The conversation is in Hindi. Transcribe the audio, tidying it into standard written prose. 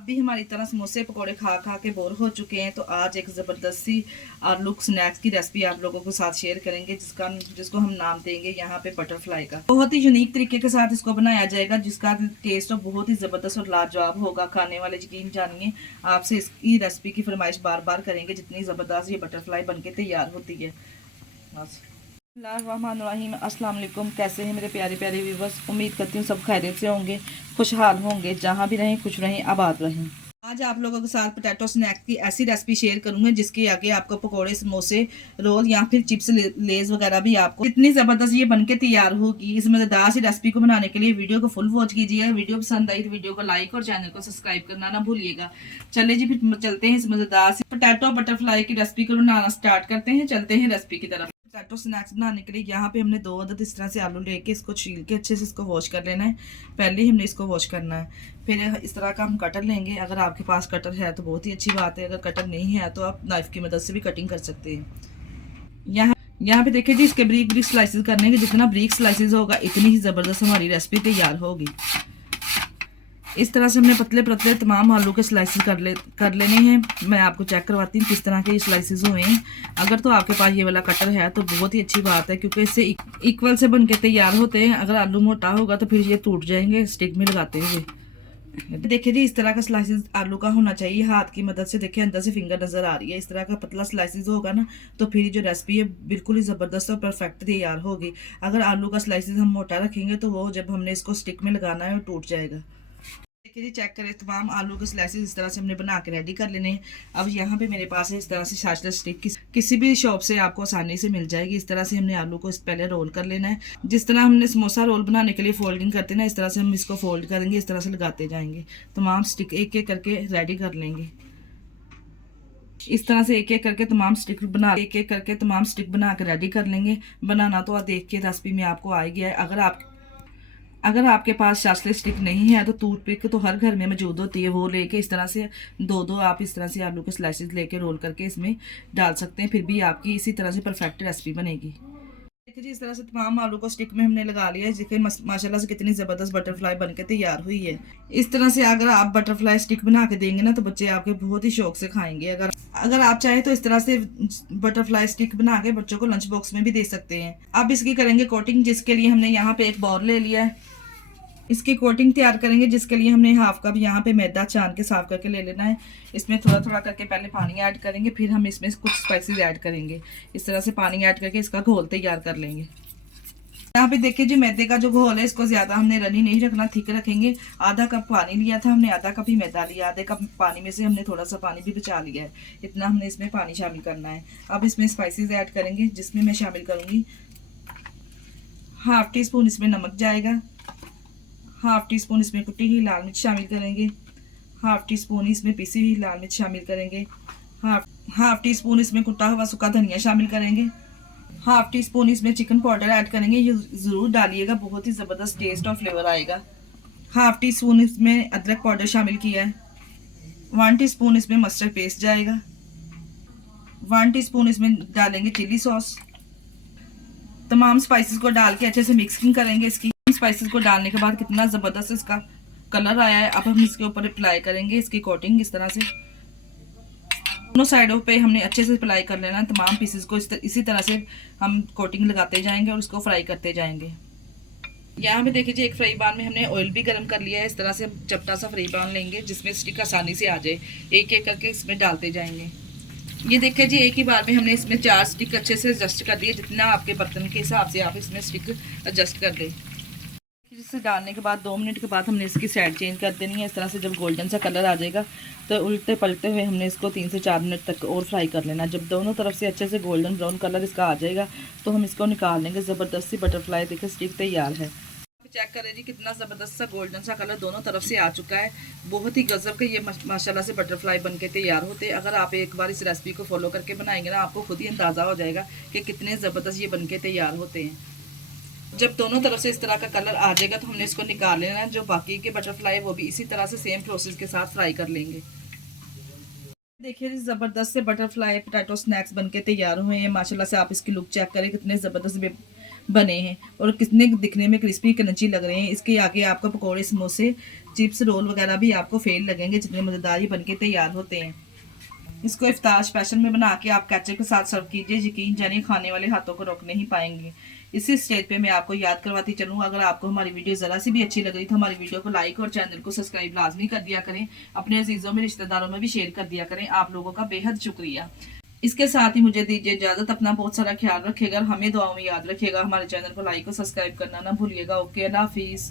आप भी हमारी तरह समोसे पकौड़े खा खा के बोर हो चुके हैं, तो आज एक ज़बरदस्ती आलू स्नैक्स की रेसिपी आप लोगों के साथ शेयर करेंगे, जिसको हम नाम देंगे यहाँ पे बटरफ्लाई का। बहुत ही यूनिक तरीके के साथ इसको बनाया जाएगा, जिसका टेस्ट बहुत ही ज़बरदस्त और लाजवाब होगा। खाने वाले यकीन जानिए, आपसे इसकी रेसिपी की फरमाइश बार बार करेंगे, जितनी ज़बरदस्त ये बटरफ्लाई बन के तैयार होती है। बिस्मिल्लाहिर्रहमानिर्रहीम। अस्सलाम वालेकुम। कैसे हैं मेरे प्यारे प्यारे व्यूवर्स? उम्मीद करती हूँ सब खैरियत से होंगे, खुशहाल होंगे, जहाँ भी रहें खुश रहें, आबाद रहें। आज आप लोगों के साथ पोटैटो स्नैक्स की ऐसी रेसिपी शेयर करूंगी जिसके आगे आपको पकोड़े, समोसे, रोल या फिर चिप्स, लेज वगैरह भी आपको इतनी ज़बरदस्त ये बनके तैयार होगी। इस मज़ेदार सी रेसिपी को बनाने के लिए वीडियो को फुल वॉच कीजिए। वीडियो पसंद आई तो वीडियो को लाइक और चैनल को सब्सक्राइब करना ना भूलिएगा। चलिए जी, फिर चलते हैं इस मज़ेदार सी पोटैटो बटरफ्लाई की रेसिपी को बनाना स्टार्ट करते हैं। चलते हैं रेसिपी की तरफ। पोटैटो स्नैक्स बनाने के लिए यहाँ पे हमने 2 अदद इस तरह से आलू लेके इसको छील के अच्छे से इसको वॉश कर लेना है। पहले ही हमने इसको वॉश करना है, फिर इस तरह का हम कटर लेंगे। अगर आपके पास कटर है तो बहुत ही अच्छी बात है, अगर कटर नहीं है तो आप नाइफ की मदद से भी कटिंग कर सकते हैं। यहाँ पे देखिए जी, इसके ब्रीक ब्रीक स्लाइसेस करने के, जितना ब्रीक स्लाइसेस होगा इतनी ही ज़बरदस्त हमारी रेसिपी तैयार होगी। इस तरह से हमने पतले पतले तमाम आलू के स्लाइसेस कर लेने हैं। मैं आपको चेक करवाती हूँ किस तरह के ये स्लाइसेस हुए हैं। अगर तो आपके पास ये वाला कटर है तो बहुत ही अच्छी बात है, क्योंकि इससे इक्वल से बन के तैयार होते हैं। अगर आलू मोटा होगा तो फिर ये टूट जाएंगे स्टिक में लगाते हुए। देखिए जी, इस तरह का स्लाइसेस आलू का होना चाहिए। हाथ की मदद से देखिए, अंदर से फिंगर नजर आ रही है। इस तरह का पतला स्लाइसेस होगा ना, तो फिर जो रेसिपी है बिल्कुल ही ज़बरदस्त और परफेक्ट तैयार होगी। अगर आलू का स्लाइसेस हम मोटा रखेंगे तो वो जब हमने इसको स्टिक में लगाना है वो टूट जाएगा। देखिए जी, चेक करें, तमाम आलू के स्लाइसेस इस तरह से हमने बना के रेडी कर लेने हैं। अब यहाँ पे मेरे पास है इस तरह से शार्टनर स्टिक, किसी भी शॉप से आपको आसानी से मिल जाएगी। इस तरह से हमने आलू को पहले रोल कर लेना है। जिस तरह हमने समोसा रोल बनाने के लिए फोल्डिंग करते हैं ना, इस तरह से हम इसको फोल्ड करेंगे, इस तरह से लगाते जाएंगे। तमाम स्टिक एक एक करके रेडी कर लेंगे। इस तरह से एक एक करके तमाम स्टिक बना के रेडी कर लेंगे। बनाना तो आप देख के रेसिपी में आपको आ गया है। अगर आपके पास शार्टनर स्टिक नहीं है तो टूथपिक तो हर घर में मौजूद होती है, वो लेके इस तरह से दो आप इस तरह से आलू के स्लाइसेस लेके रोल करके इसमें डाल सकते हैं। फिर भी आपकी इसी तरह से परफेक्ट रेसिपी बनेगी। देखिए जी, इस तरह से तमाम आलू को स्टिक में हमने लगा लिया है। देखिए माशाल्लाह से कितनी ज़बरदस्त बटरफ्लाई बनके तैयार हुई है। इस तरह से अगर आप बटरफ्लाई स्टिक बना के देंगे ना तो बच्चे आपके बहुत ही शौक से खाएंगे। अगर आप चाहे तो इस तरह से बटरफ्लाई स्टिक बना के बच्चों को लंच बॉक्स में भी दे सकते हैं। अब इसकी करेंगे कोटिंग, जिसके लिए हमने यहाँ पे एक बाउल ले लिया है। इसकी कोटिंग तैयार करेंगे, जिसके लिए हमने हाफ कप यहाँ पे मैदा छान के साफ करके ले लेना है। इसमें थोड़ा थोड़ा करके पहले पानी ऐड करेंगे, फिर हम इसमें कुछ स्पाइसेस ऐड करेंगे। इस तरह से पानी ऐड करके इसका घोल तैयार कर लेंगे। यहाँ पे देखिए जी, मैदे का जो घोल है इसको ज़्यादा हमने रनी नहीं रखना, थिक रखेंगे। आधा कप पानी लिया था हमने, आधा कप ही मैदा लिया। आधे कप पानी में से हमने थोड़ा सा पानी भी बचा लिया है। इतना हमने इसमें पानी शामिल करना है। अब इसमें स्पाइसेस ऐड करेंगे, जिसमें मैं शामिल करूँगी हाफ टी स्पून इसमें नमक जाएगा, हाफ टी स्पून इसमें कुटी हुई लाल मिर्च शामिल करेंगे, हाफ टी स्पून इसमें पिसी हुई लाल मिर्च शामिल करेंगे, हाफ टी स्पून इसमें कुटा हुआ सूखा धनिया शामिल करेंगे, हाफ टी स्पून इसमें चिकन पाउडर ऐड करेंगे। ये ज़रूर डालिएगा, बहुत ही ज़बरदस्त टेस्ट और फ्लेवर आएगा। हाफ टी स्पून इसमें अदरक पाउडर शामिल किया है। 1 टीस्पून इसमें मस्टर्ड पेस्ट जाएगा। 1 टीस्पून इसमें डालेंगे चिली सॉस। तमाम स्पाइसेस को डाल के अच्छे से मिक्सिंग करेंगे। इसकी स्पाइसेस को डालने के बाद कितना ज़बरदस्त इसका कलर आया है। अब हम इसके ऊपर अप्लाई करेंगे इसकी कोटिंग। इस तरह से दोनों साइडों पे हमने अच्छे से अप्लाई कर लेना है। तमाम पीसेस को इसी तरह से हम कोटिंग लगाते जाएंगे और इसको फ्राई करते जाएंगे। यहाँ पे देखिए जी, एक फ्राई पैन में हमने ऑयल भी गर्म कर लिया है। इस तरह से हम चपटा सा फ्राई पैन लेंगे, जिसमें स्टिक आसानी से आ जाए। एक एक करके इसमें डालते जाएंगे। ये देखिए जी, एक ही बार में हमने इसमें 4 स्टिक अच्छे से एडजस्ट कर दिए। जितना आपके बर्तन के हिसाब से आप इसमें स्टिक एडजस्ट कर लें। जिससे डालने के बाद 2 मिनट के बाद हमने इसकी साइड चेंज कर देनी है। इस तरह से जब गोल्डन सा कलर आ जाएगा तो उल्टे पलटे हुए हमने इसको 3 से 4 मिनट तक और फ्राई कर लेना। जब दोनों तरफ से अच्छे से गोल्डन ब्राउन कलर इसका आ जाएगा तो हम इसको निकाल लेंगे। ज़बरदस्ती बटरफ्लाई देखिए स्टिक तैयार है। चेक करें जी, कितना ज़बरदस्त सा गोल्डन सा कलर दोनों तरफ से आ चुका है। बहुत ही गजब के ये माशाल्लाह से बटरफ्लाई बनके तैयार होते हैं। अगर आप एक बार इस रेसिपी को फॉलो करके बनाएंगे ना, आपको खुद ही अंदाज़ा हो जाएगा कि कितने ज़बरदस्त ये बनके तैयार होते हैं। जब दोनों तरफ से इस तरह का कलर आ जाएगा तो हमने इसको निकाल लेना है। जो बाकी के बटरफ्लाई वो भी इसी तरह से सेम प्रोसेस के साथ फ्राई कर लेंगे। देखिए ज़बरदस्त से बटरफ्लाई पोटैटो स्नैक्स बनके तैयार हुए हैं। माशाल्लाह से आप इसकी लुक चेक करें, कितने ज़बरदस्त बने हैं और कितने दिखने में क्रिस्पी क्रंची लग रहे हैं। इसके आगे आपको पकौड़े, समोसे, चिप्स, रोल वगैरह भी आपको फेल लगेंगे, जितने मज़ेदार ही बनके तैयार होते हैं। इसको इफ्तार स्पेशल में बना के आप केचप के साथ सर्व कीजिए, यकीन जानिए खाने वाले हाथों को रोक नहीं पाएंगे। इसी स्टेज पे मैं आपको याद करवाती चलूँ, अगर आपको हमारी वीडियो ज़रा सी भी अच्छी लग रही तो हमारी वीडियो को लाइक और चैनल को सब्सक्राइब लाजमी कर दिया करें। अपने अजीज़ों में, रिश्तेदारों में भी शेयर कर दिया करें। आप लोगों का बेहद शुक्रिया। इसके साथ ही मुझे दीजिए इजाज़त। अपना बहुत सारा ख्याल रखिएगा, हमें दुआओं में याद रखिएगा। हमारे चैनल को लाइक और सब्सक्राइब करना ना भूलिएगा। ओके, अल्लाह हाफिज़।